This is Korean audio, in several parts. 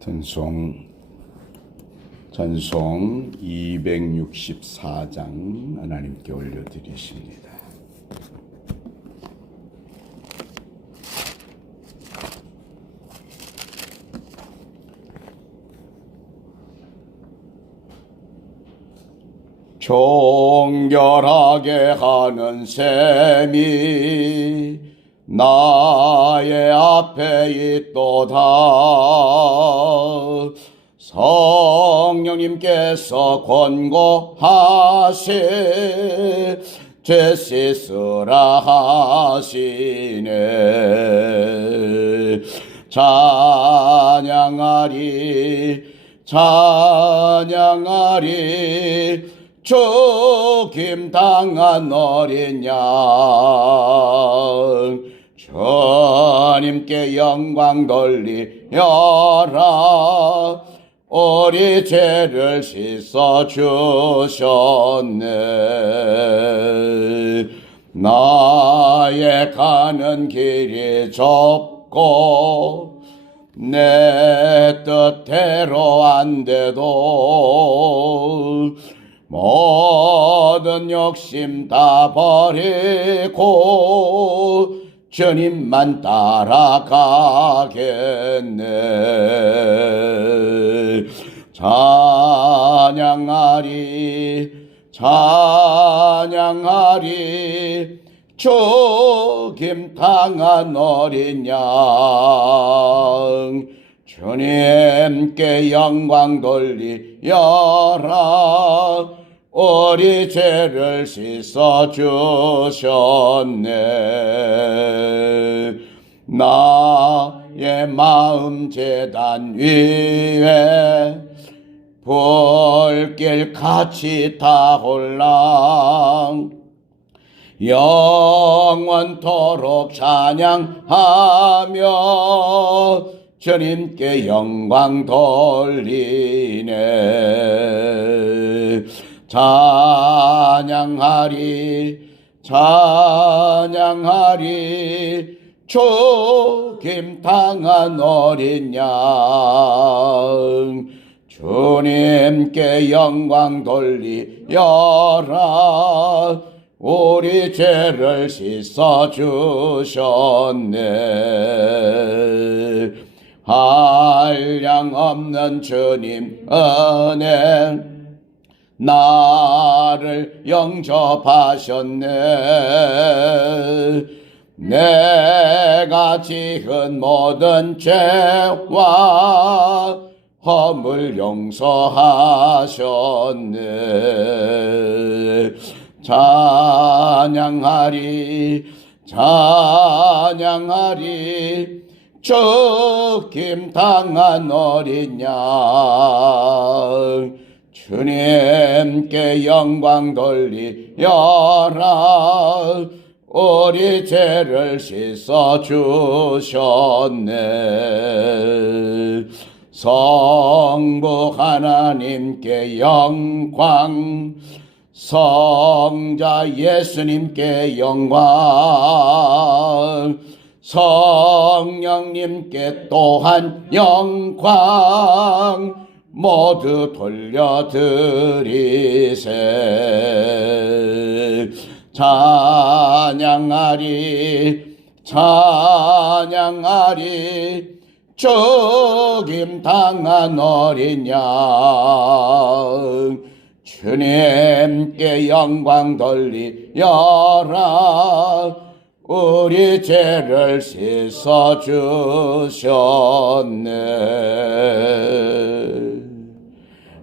전송 264장 하나님께 올려드리십니다. 정결하게 하는 셈이 나의 앞에 있도다. 성령님께서 권고하시 죄 씻으라 하시네. 찬양하리 죽임 당한 어린 양, 주님께 영광 돌리여라. 우리 죄를 씻어 주셨네. 나의 가는 길이 좁고 내 뜻대로 안 돼도 모든 욕심 다 버리고 주님만 따라가겠네. 찬양하리 죽임 당한 어린 양, 주님께 영광 돌리여라. 우리 죄를 씻어 주셨네. 나의 마음 제단 위에 불길 같이 타올라 영원토록 찬양하며 주님께 영광 돌리네. 찬양하리 죽임 당한 어린 양, 주님께 영광 돌리여라. 우리 죄를 씻어 주셨네. 한량 없는 주님 은혜 나를 영접하셨네. 내가 지은 모든 죄와 허물 용서하셨네. 찬양하리 죽임 당한 어린 양, 주님께 영광 돌리여라. 우리 죄를 씻어 주셨네. 성부 하나님께 영광, 성자 예수님께 영광, 성령님께 또한 영광 모두 돌려드리세. 찬양하리 죽임 당한 어린 양, 주님께 영광 돌리여라. 우리 죄를 씻어 주셨네.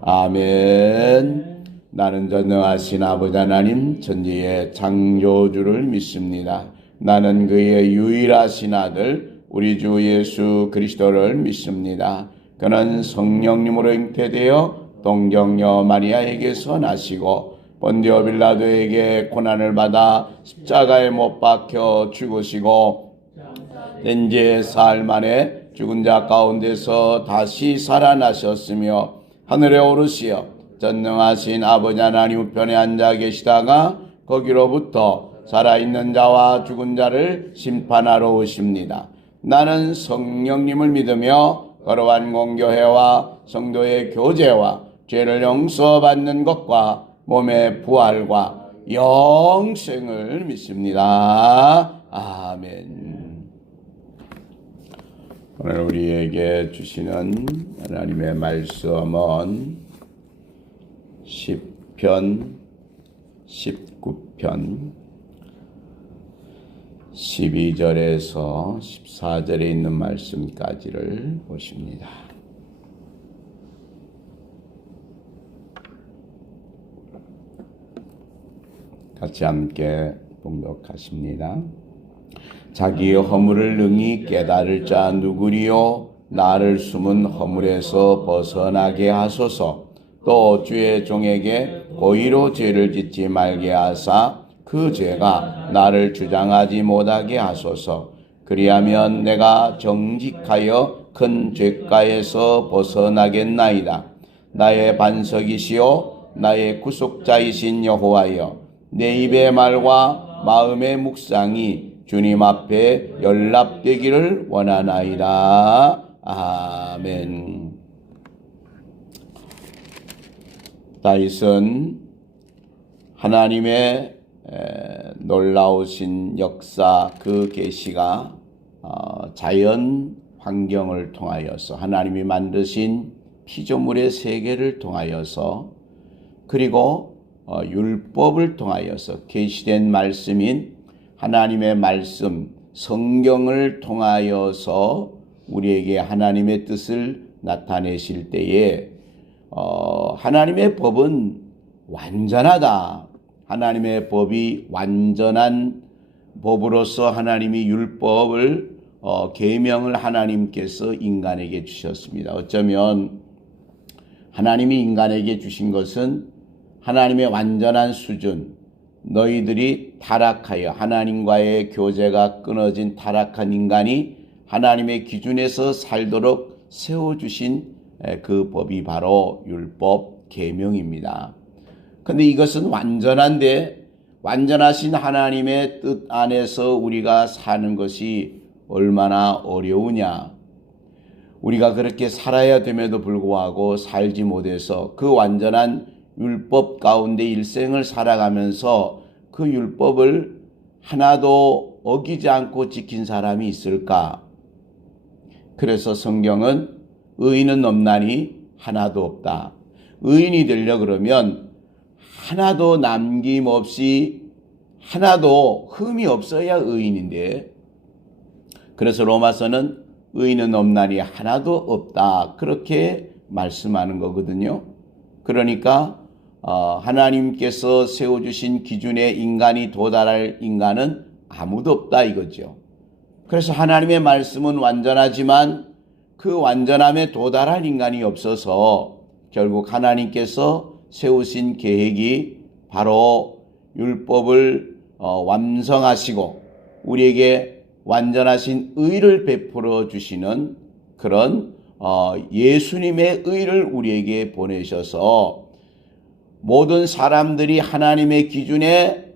아멘. 나는 전능하신 아버지 하나님 천지의 창조주를 믿습니다. 나는 그의 유일하신 아들 우리 주 예수 그리스도를 믿습니다. 그는 성령님으로 잉태되어 동정녀 마리아에게서 나시고 본디오 빌라도에게 고난을 받아 십자가에 못 박혀 죽으시고 된 사흘 만에 죽은 자 가운데서 다시 살아나셨으며 하늘에 오르시어 전능하신 아버지 하나님 우편에 앉아 계시다가 거기로부터 살아있는 자와 죽은 자를 심판하러 오십니다. 나는 성령님을 믿으며 거룩한 공교회와 성도의 교제와 죄를 용서받는 것과 몸의 부활과 영생을 믿습니다. 아멘. 오늘 우리에게 주시는 하나님의 말씀은 시편 19편 12절에서 14절에 있는 말씀까지를 보십니다. 같이 함께 봉독하십니다. 자기의 허물을 능히 깨달을 자 누구리요? 나를 숨은 허물에서 벗어나게 하소서. 또 주의 종에게 고의로 죄를 짓지 말게 하사 그 죄가 나를 주장하지 못하게 하소서. 그리하면 내가 정직하여 큰 죄가에서 벗어나겠나이다. 나의 반석이시오 나의 구속자이신 여호와여, 내 입의 말과 마음의 묵상이 주님 앞에 연락되기를 원하나이다. 아멘. 다윗은 하나님의 놀라우신 역사, 그 계시가 자연 환경을 통하여서, 하나님이 만드신 피조물의 세계를 통하여서, 그리고 율법을 통하여서 계시된 말씀인 하나님의 말씀, 성경을 통하여서 우리에게 하나님의 뜻을 나타내실 때에 하나님의 법은 완전하다. 하나님의 법이 완전한 법으로서 하나님이 율법을 계명을 하나님께서 인간에게 주셨습니다. 어쩌면 하나님이 인간에게 주신 것은 하나님의 완전한 수준, 너희들이 타락하여 하나님과의 교제가 끊어진 타락한 인간이 하나님의 기준에서 살도록 세워주신 그 법이 바로 율법 계명입니다. 그런데 이것은 완전한데, 완전하신 하나님의 뜻 안에서 우리가 사는 것이 얼마나 어려우냐. 우리가 그렇게 살아야 됨에도 불구하고 살지 못해서 그 완전한 율법 가운데 일생을 살아가면서 그 율법을 하나도 어기지 않고 지킨 사람이 있을까? 그래서 성경은 의인은 없나니 하나도 없다. 의인이 되려 그러면 하나도 남김없이, 하나도 흠이 없어야 의인인데, 그래서 로마서는 의인은 없나니 하나도 없다, 그렇게 말씀하는 거거든요. 그러니까 하나님께서 세워주신 기준에 인간이 도달할 인간은 아무도 없다 이거죠. 그래서 하나님의 말씀은 완전하지만 그 완전함에 도달할 인간이 없어서 결국 하나님께서 세우신 계획이 바로 율법을 완성하시고 우리에게 완전하신 의를 베풀어 주시는 그런 예수님의 의를 우리에게 보내셔서 모든 사람들이 하나님의 기준에,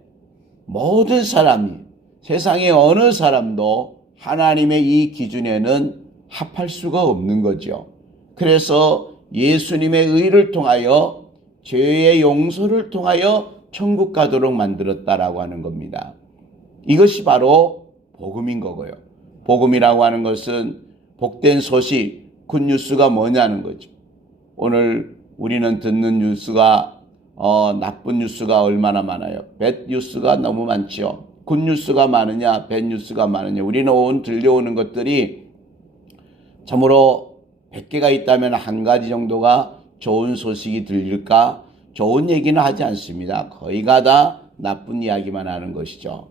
모든 사람이, 세상의 어느 사람도 하나님의 이 기준에는 합할 수가 없는 거죠. 그래서 예수님의 의를 통하여 죄의 용서를 통하여 천국 가도록 만들었다라고 하는 겁니다. 이것이 바로 복음인 거고요. 복음이라고 하는 것은 복된 소식, 굿뉴스가 뭐냐는 거죠. 오늘 우리는 듣는 뉴스가 나쁜 뉴스가 얼마나 많아요. 배드 뉴스가 너무 많죠. 굿뉴스가 많으냐, 배드 뉴스가 많으냐. 우리는 오늘 들려오는 것들이 참으로 100개가 있다면 한 가지 정도가 좋은 소식이 들릴까? 좋은 얘기는 하지 않습니다. 거의가 다 나쁜 이야기만 하는 것이죠.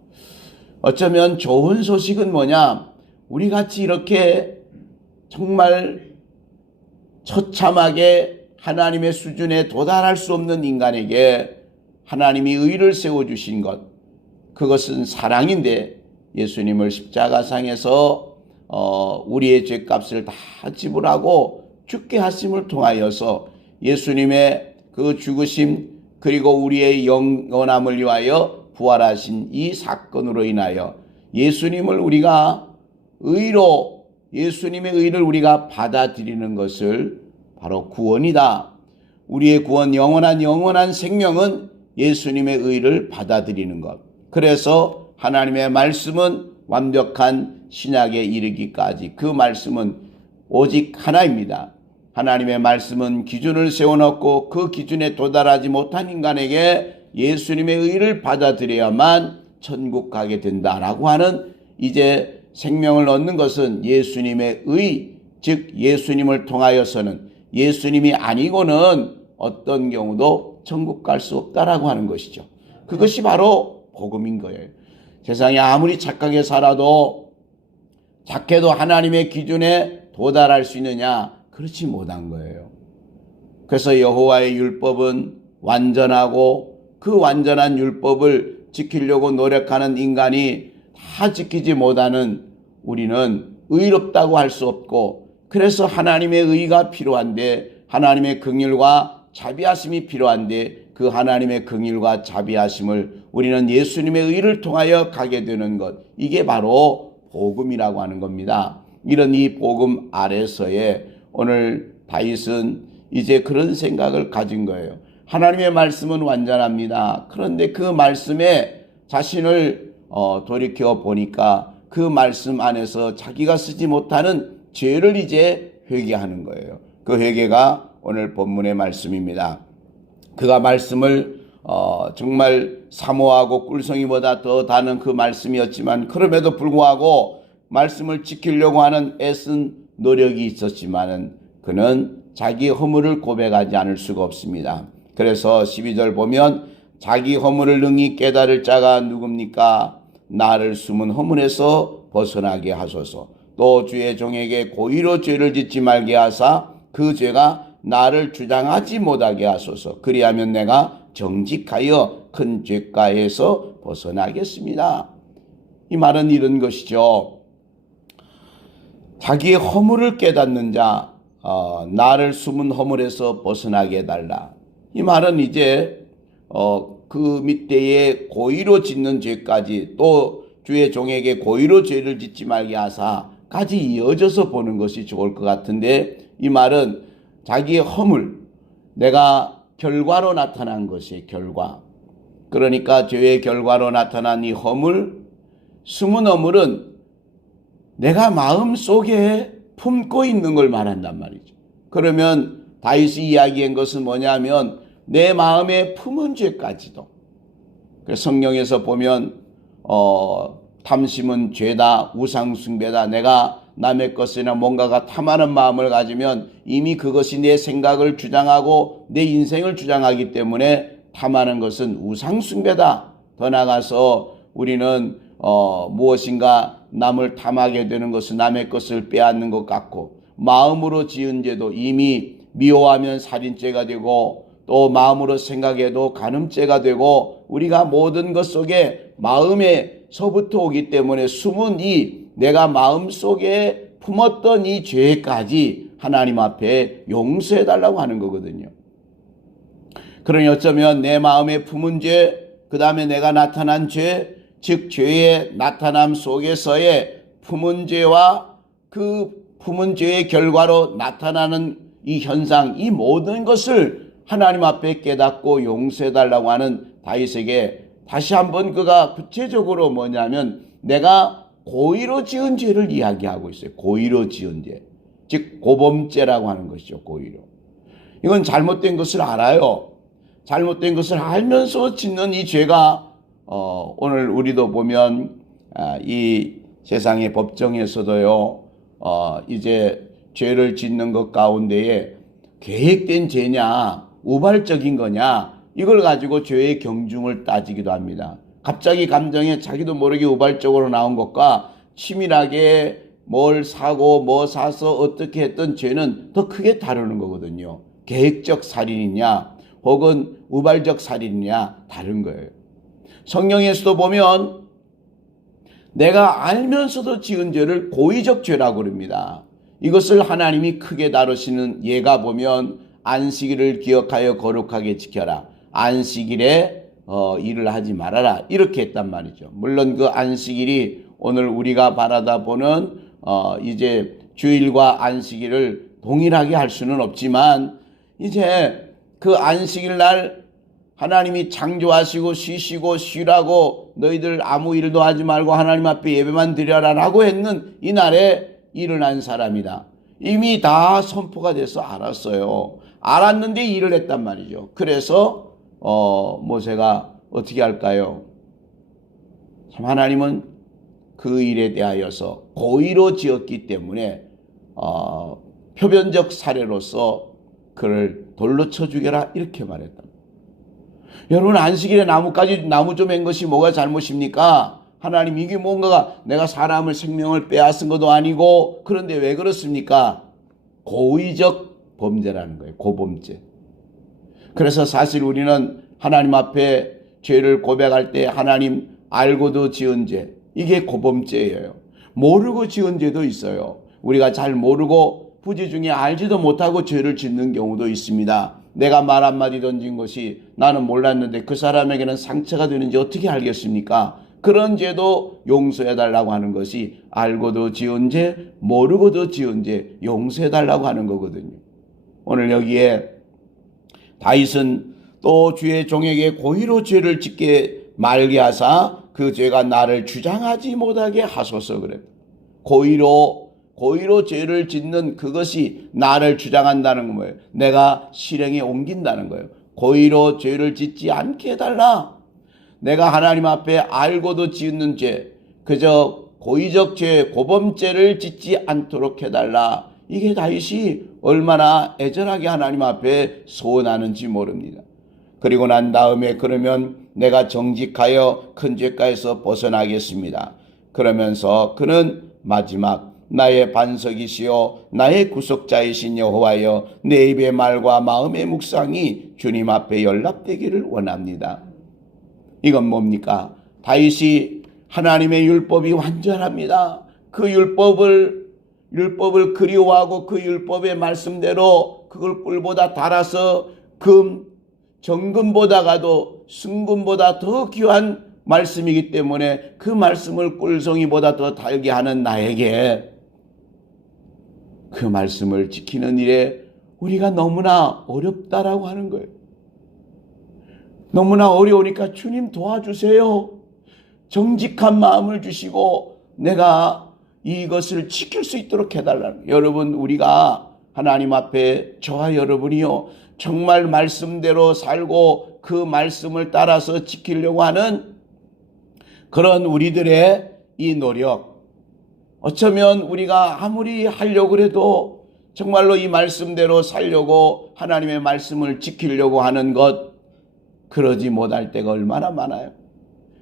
어쩌면 좋은 소식은 뭐냐? 우리 같이 이렇게 정말 처참하게 하나님의 수준에 도달할 수 없는 인간에게 하나님이 의를 세워주신 것, 그것은 사랑인데 예수님을 십자가상에서 우리의 죄값을 다 지불하고 죽게 하심을 통하여서 예수님의 그 죽으심 그리고 우리의 영원함을 위하여 부활하신 이 사건으로 인하여 예수님을 우리가 의로 예수님의 의를 우리가 받아들이는 것을 바로 구원이다. 우리의 구원, 영원한 생명은 예수님의 의를 받아들이는 것. 그래서 하나님의 말씀은 완벽한 신약에 이르기까지 그 말씀은 오직 하나입니다. 하나님의 말씀은 기준을 세워놓고 그 기준에 도달하지 못한 인간에게 예수님의 의를 받아들여야만 천국 가게 된다라고 하는, 이제 생명을 얻는 것은 예수님의 의, 즉 예수님을 통하여서는, 예수님이 아니고는 어떤 경우도 천국 갈 수 없다라고 하는 것이죠. 그것이 바로 복음인 거예요. 세상에 아무리 착하게 살아도, 착해도 하나님의 기준에 도달할 수 있느냐? 그렇지 못한 거예요. 그래서 여호와의 율법은 완전하고 그 완전한 율법을 지키려고 노력하는 인간이 다 지키지 못하는 우리는 의롭다고 할 수 없고, 그래서 하나님의 의가 필요한데, 하나님의 긍휼과 자비하심이 필요한데, 그 하나님의 긍휼과 자비하심을 우리는 예수님의 의를 통하여 가게 되는 것, 이게 바로 복음이라고 하는 겁니다. 이런 이 복음 아래서에 오늘 다윗은 이제 그런 생각을 가진 거예요. 하나님의 말씀은 완전합니다. 그런데 그 말씀에 자신을 돌이켜 보니까 그 말씀 안에서 자기가 쓰지 못하는 죄를 이제 회개하는 거예요. 그 회개가 오늘 본문의 말씀입니다. 그가 말씀을 정말 사모하고 꿀송이보다 더 다는 그 말씀이었지만, 그럼에도 불구하고 말씀을 지키려고 하는 애쓴 노력이 있었지만은 그는 자기 허물을 고백하지 않을 수가 없습니다. 그래서 12절 보면, 자기 허물을 능히 깨달을 자가 누굽니까? 나를 숨은 허물에서 벗어나게 하소서. 또 주의 종에게 고의로 죄를 짓지 말게 하사 그 죄가 나를 주장하지 못하게 하소서. 그리하면 내가 정직하여 큰 죄가에서 벗어나겠습니다. 이 말은 이런 것이죠. 자기의 허물을 깨닫는 자, 나를 숨은 허물에서 벗어나게 해달라. 이 말은 이제 그 밑에에 고의로 짓는 죄까지, 또 주의 종에게 고의로 죄를 짓지 말게 하사까지 이어져서 보는 것이 좋을 것 같은데, 이 말은 자기의 허물, 내가 결과로 나타난 것이 결과. 그러니까 죄의 결과로 나타난 이 허물, 숨은 허물은 내가 마음속에 품고 있는 걸 말한단 말이죠. 그러면 다윗이 이야기한 것은 뭐냐면 내 마음에 품은 죄까지도. 그래서 성경에서 보면 탐심은 죄다, 우상숭배다. 내가 남의 것이나 뭔가가 탐하는 마음을 가지면 이미 그것이 내 생각을 주장하고 내 인생을 주장하기 때문에 탐하는 것은 우상숭배다. 더 나아가서 우리는 무엇인가 남을 탐하게 되는 것은 남의 것을 빼앗는 것 같고, 마음으로 지은 죄도 이미 미워하면 살인죄가 되고, 또 마음으로 생각해도 간음죄가 되고, 우리가 모든 것 속에 마음에서부터 오기 때문에 숨은 이 내가 마음속에 품었던 이 죄까지 하나님 앞에 용서해달라고 하는 거거든요. 그러니 어쩌면 내 마음에 품은 죄, 그 다음에 내가 나타난 죄, 즉 죄의 나타남 속에서의 품은 죄와 그 품은 죄의 결과로 나타나는 이 현상, 이 모든 것을 하나님 앞에 깨닫고 용서해달라고 하는 다윗에게 다시 한번 그가 구체적으로 뭐냐면 내가 고의로 지은 죄를 이야기하고 있어요. 고의로 지은 죄. 즉 고범죄라고 하는 것이죠. 고의로. 이건 잘못된 것을 알아요. 잘못된 것을 알면서 짓는 이 죄가 오늘 우리도 보면 이 세상의 법정에서도요. 이제 죄를 짓는 것 가운데에 계획된 죄냐 우발적인 거냐 이걸 가지고 죄의 경중을 따지기도 합니다. 갑자기 감정에 자기도 모르게 우발적으로 나온 것과 치밀하게 뭘 사고 뭐 사서 어떻게 했던 죄는 더 크게 다루는 거거든요. 계획적 살인이냐 혹은 우발적 살인이냐 다른 거예요. 성경에서도 보면 내가 알면서도 지은 죄를 고의적 죄라고 그럽니다. 이것을 하나님이 크게 다루시는 예가 보면 안식일을 기억하여 거룩하게 지켜라. 안식일에 일을 하지 말아라. 이렇게 했단 말이죠. 물론 그 안식일이 오늘 우리가 바라다 보는 이제 주일과 안식일을 동일하게 할 수는 없지만 이제 그 안식일 날 하나님이 창조하시고 쉬라고 너희들 아무 일도 하지 말고 하나님 앞에 예배만 드려라라고 했는 이날에 일어난 사람이다. 이미 다 선포가 돼서 알았어요. 알았는데 일을 했단 말이죠. 그래서 모세가 어떻게 할까요? 참 하나님은 그 일에 대하여서 고의로 지었기 때문에 표변적 사례로서 그를 돌로 쳐 죽여라 이렇게 말했다. 여러분, 안식일에 나무 좀 한 것이 뭐가 잘못입니까? 하나님, 이게 뭔가가 내가 사람을 생명을 빼앗은 것도 아니고, 그런데 왜 그렇습니까? 고의적 범죄라는 거예요. 고범죄. 그래서 사실 우리는 하나님 앞에 죄를 고백할 때 하나님 알고도 지은 죄, 이게 고범죄예요. 모르고 지은 죄도 있어요. 우리가 잘 모르고 부지 중에 알지도 못하고 죄를 짓는 경우도 있습니다. 내가 말 한마디 던진 것이 나는 몰랐는데 그 사람에게는 상처가 되는지 어떻게 알겠습니까? 그런 죄도 용서해달라고 하는 것이 알고도 지은 죄, 모르고도 지은 죄 용서해달라고 하는 거거든요. 오늘 여기에 다윗은 또 주의 종에게 고의로 죄를 짓게 말게 하사 그 죄가 나를 주장하지 못하게 하소서 그래. 고의로 죄를 짓는 그것이 나를 주장한다는 건 뭐예요? 내가 실행에 옮긴다는 거예요. 고의로 죄를 짓지 않게 해달라. 내가 하나님 앞에 알고도 짓는 죄, 그저 고의적 죄, 고범죄를 짓지 않도록 해달라. 이게 다윗이 얼마나 애절하게 하나님 앞에 소원하는지 모릅니다. 그리고 난 다음에 그러면 내가 정직하여 큰 죄가에서 벗어나겠습니다. 그러면서 그는 마지막 나의 반석이시요 나의 구속자이신 여호와여 내 입의 말과 마음의 묵상이 주님 앞에 연락되기를 원합니다. 이건 뭡니까? 다윗이 하나님의 율법이 완전합니다. 그 율법을 그리워하고 그 율법의 말씀대로 그걸 꿀보다 달아서 정금보다가도 순금보다 더 귀한 말씀이기 때문에 그 말씀을 꿀송이보다 더 달게 하는 나에게 그 말씀을 지키는 일에 우리가 너무나 어렵다라고 하는 거예요. 너무나 어려우니까 주님 도와주세요. 정직한 마음을 주시고 내가 이것을 지킬 수 있도록 해달라는 거예요. 여러분, 우리가 하나님 앞에 저와 여러분이요 정말 말씀대로 살고 그 말씀을 따라서 지키려고 하는 그런 우리들의 이 노력, 어쩌면 우리가 아무리 하려고 해도 정말로 이 말씀대로 살려고 하나님의 말씀을 지키려고 하는 것, 그러지 못할 때가 얼마나 많아요.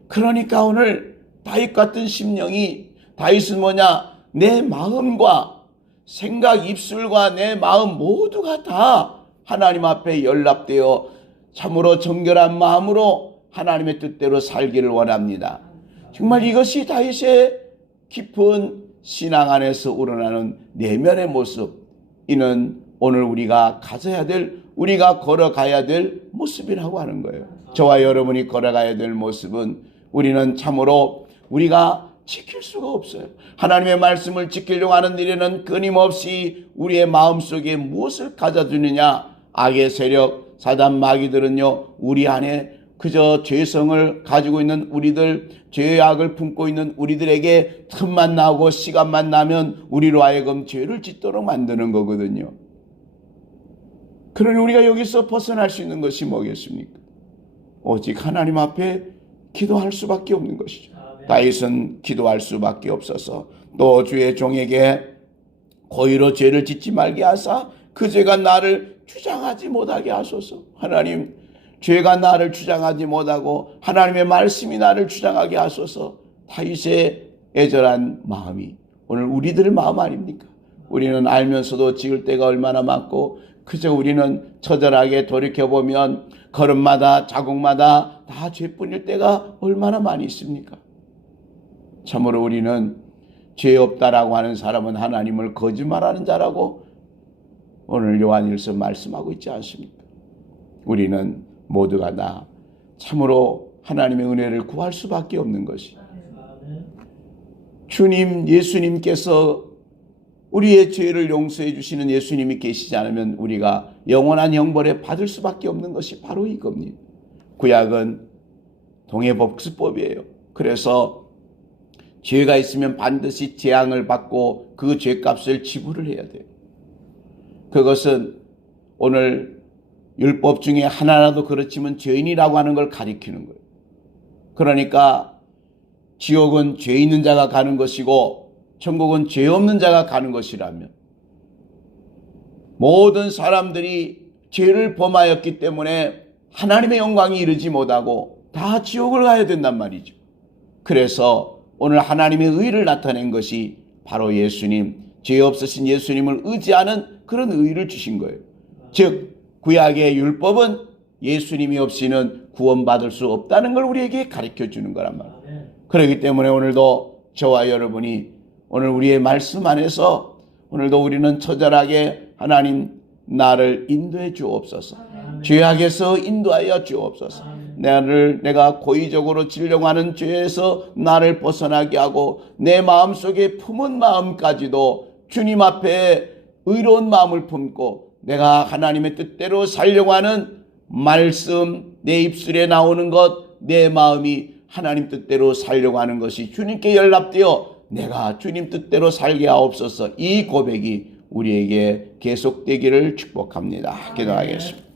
그러니까 오늘 다윗 같은 심령이, 다윗은 뭐냐? 내 마음과 생각, 입술과 내 마음 모두가 다 하나님 앞에 연락되어 참으로 정결한 마음으로 하나님의 뜻대로 살기를 원합니다. 정말 이것이 다윗의 깊은 신앙 안에서 우러나는 내면의 모습, 이는 오늘 우리가 가져야 될, 우리가 걸어가야 될 모습이라고 하는 거예요. 저와 여러분이 걸어가야 될 모습은 우리는 참으로 우리가 지킬 수가 없어요. 하나님의 말씀을 지키려고 하는 일에는 끊임없이 우리의 마음속에 무엇을 가져두느냐? 악의 세력, 사단 마귀들은요 우리 안에 그저 죄성을 가지고 있는 우리들, 죄악을 품고 있는 우리들에게 틈만 나오고 시간만 나면 우리로 하여금 죄를 짓도록 만드는 거거든요. 그러니 우리가 여기서 벗어날 수 있는 것이 뭐겠습니까? 오직 하나님 앞에 기도할 수밖에 없는 것이죠. 다윗은 기도할 수밖에 없어서 또 주의 종에게 고의로 죄를 짓지 말게 하사 그 죄가 나를 주장하지 못하게 하소서. 하나님, 죄가 나를 주장하지 못하고 하나님의 말씀이 나를 주장하게 하소서. 다윗의 애절한 마음이 오늘 우리들의 마음 아닙니까? 우리는 알면서도 지을 때가 얼마나 많고 그저 우리는 처절하게 돌이켜보면 걸음마다 자국마다 다 죄뿐일 때가 얼마나 많이 있습니까? 참으로 우리는 죄 없다라고 하는 사람은 하나님을 거짓말하는 자라고 오늘 요한일서 말씀하고 있지 않습니까? 우리는 모두가 다 참으로 하나님의 은혜를 구할 수밖에 없는 것이, 주님 예수님께서 우리의 죄를 용서해 주시는 예수님이 계시지 않으면 우리가 영원한 형벌에 받을 수밖에 없는 것이 바로 이겁니다. 구약은 동해복수법이에요. 그래서 죄가 있으면 반드시 재앙을 받고 그 죄값을 지불을 해야 돼요. 그것은 오늘 율법 중에 하나라도 그렇지만 죄인이라고 하는 걸 가리키는 거예요. 그러니까 지옥은 죄 있는 자가 가는 것이고 천국은 죄 없는 자가 가는 것이라면 모든 사람들이 죄를 범하였기 때문에 하나님의 영광이 이르지 못하고 다 지옥을 가야 된단 말이죠. 그래서 오늘 하나님의 의를 나타낸 것이 바로 예수님, 죄 없으신 예수님을 의지하는 그런 의를 주신 거예요. 즉 구약의 율법은 예수님이 없이는 구원받을 수 없다는 걸 우리에게 가르쳐 주는 거란 말이에요. 그렇기 때문에 오늘도 저와 여러분이 오늘 우리의 말씀 안에서 오늘도 우리는 처절하게 하나님 나를 인도해 주옵소서. 죄악에서 인도하여 주옵소서. 내가 고의적으로 지려고 하는 죄에서 나를 벗어나게 하고 내 마음속에 품은 마음까지도 주님 앞에 의로운 마음을 품고 내가 하나님의 뜻대로 살려고 하는 말씀, 내 입술에 나오는 것, 내 마음이 하나님 뜻대로 살려고 하는 것이 주님께 연락되어 내가 주님 뜻대로 살게 하옵소서. 이 고백이 우리에게 계속되기를 축복합니다. 기도하겠습니다.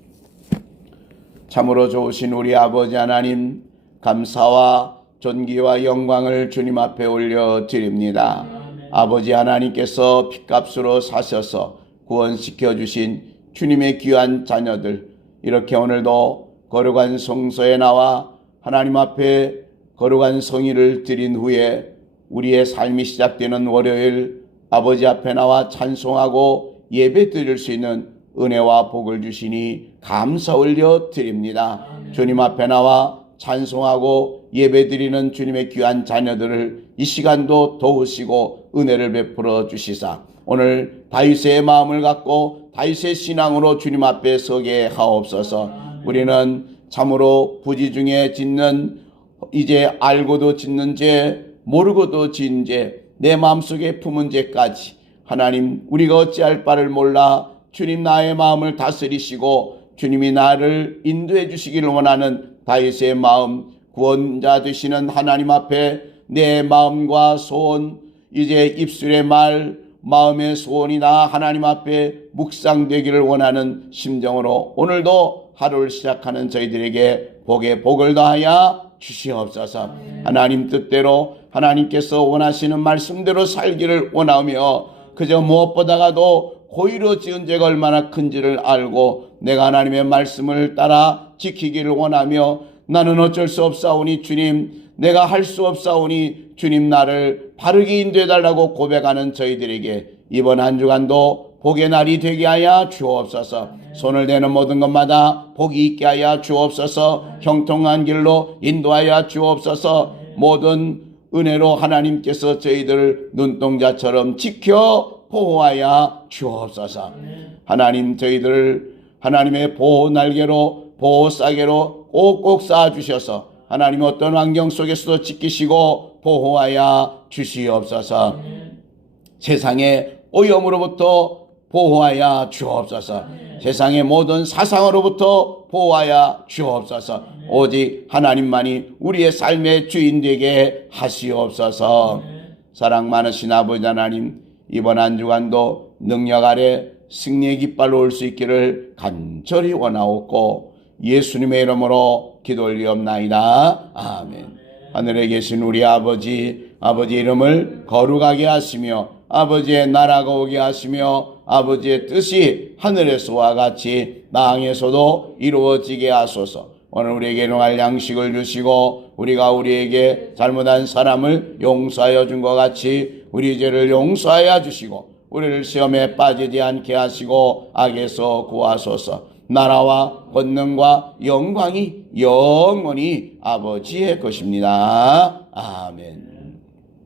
참으로 좋으신 우리 아버지 하나님, 감사와 존귀와 영광을 주님 앞에 올려드립니다. 아버지 하나님께서 핏값으로 사셔서 구원시켜 주신 주님의 귀한 자녀들, 이렇게 오늘도 거룩한 성소에 나와 하나님 앞에 거룩한 성의를 드린 후에 우리의 삶이 시작되는 월요일 아버지 앞에 나와 찬송하고 예배 드릴 수 있는 은혜와 복을 주시니 감사 올려 드립니다. 주님 앞에 나와 찬송하고 예배 드리는 주님의 귀한 자녀들을 이 시간도 도우시고 은혜를 베풀어 주시사 오늘 다윗의 마음을 갖고 다윗의 신앙으로 주님 앞에 서게 하옵소서. 우리는 참으로 부지 중에 짓는 이제 알고도 짓는 죄, 모르고도 지은 죄, 내 마음속에 품은 죄까지 하나님 우리가 어찌할 바를 몰라 주님 나의 마음을 다스리시고 주님이 나를 인도해 주시기를 원하는 다윗의 마음, 구원자 되시는 하나님 앞에 내 마음과 소원, 이제 입술의 말, 마음의 소원이 나 하나님 앞에 묵상되기를 원하는 심정으로 오늘도 하루를 시작하는 저희들에게 복에 복을 더하여 주시옵소서. 하나님 뜻대로 하나님께서 원하시는 말씀대로 살기를 원하며 그저 무엇보다가도 고의로 지은 죄가 얼마나 큰지를 알고 내가 하나님의 말씀을 따라 지키기를 원하며 나는 어쩔 수 없사오니 주님, 내가 할 수 없사오니 주님 나를 바르게 인도해 달라고 고백하는 저희들에게 이번 한 주간도 복의 날이 되게 하여 주옵소서. 손을 대는 모든 것마다 복이 있게 하여 주옵소서. 형통한 길로 인도하여 주옵소서. 모든 은혜로 하나님께서 저희들을 눈동자처럼 지켜 보호하여 주옵소서. 하나님 저희들을 하나님의 보호 날개로 보호 싸개로 꼭꼭 쌓아주셔서 하나님 어떤 환경 속에서도 지키시고 보호하여 주시옵소서. 세상의 오염으로부터 보호하여 주옵소서. 세상의 모든 사상으로부터 보호하여 주옵소서. 오직 하나님만이 우리의 삶의 주인 되게 하시옵소서. 사랑 많으신 아버지 하나님, 이번 한 주간도 능력 아래 승리의 깃발로 올 수 있기를 간절히 원하옵고 예수님의 이름으로 기도 올리옵나이다. 아멘. 하늘에 계신 우리 아버지 이름을 거룩하게 하시며 아버지의 나라가 오게 하시며 아버지의 뜻이 하늘에서와 같이 땅에서도 이루어지게 하소서. 오늘 우리에게 일용할 양식을 주시고 우리가 우리에게 잘못한 사람을 용서하여 준 것 같이 우리 죄를 용서하여 주시고 우리를 시험에 빠지지 않게 하시고 악에서 구하소서. 나라와 권능과 영광이 영원히 아버지의 것입니다. 아멘.